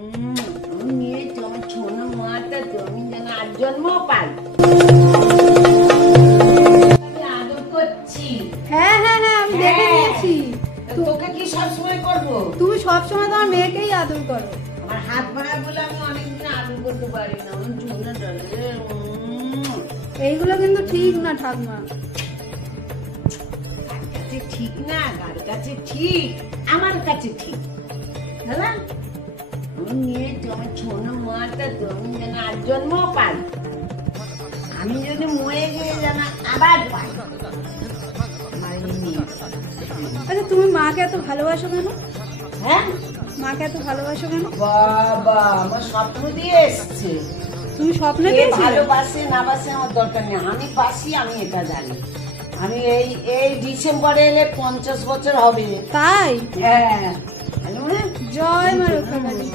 আমি নিয়ে তোমার ছোনো মাটা তো আমি যেন আর জন্ম পাই। আমি আদর করছি। হ্যাঁ হ্যাঁ হ্যাঁ আমি দেখে নিয়েছি। তোকে কি সবসময় করবো? তুমি সবসময় তোমার মেয়েকেই আদর করো। আমার হাত ভাঙা বলে আমি অনেকদিন আদর করতে পারি না। আমার ছোনো ডালে এইগুলো কিন্তু ঠিক না ঠাকুমা। কাছে ঠিক না, কার কাছে ঠিক? আমার কাছে ঠিক। হ্যাঁ, আমি নিয়ে তোমার ছোনো মাটা তো আমি যেন আর জন্ম পাই। আমি যদি মরে গিয়ে যেন আবার পাই। আমার এই মেয়ে। আচ্ছা তুমি মাকে এত ভালোবাসো কেন? হ্যাঁ মাকে এত ভালোবাসো কেন? বাবা, আমার স্বপ্ন দিয়ে এসছে। তুমি স্বপ্নে কে দেখেছিলে? ভালোবাসে না বাসে আমার দরকার নেই, আমি বাসি, আমি এটা জানি। আমি এই ডিসেম্বরে এলে 50 বছর হবে। তাই? হ্যাঁ, জয় মা রক্ষাকালী।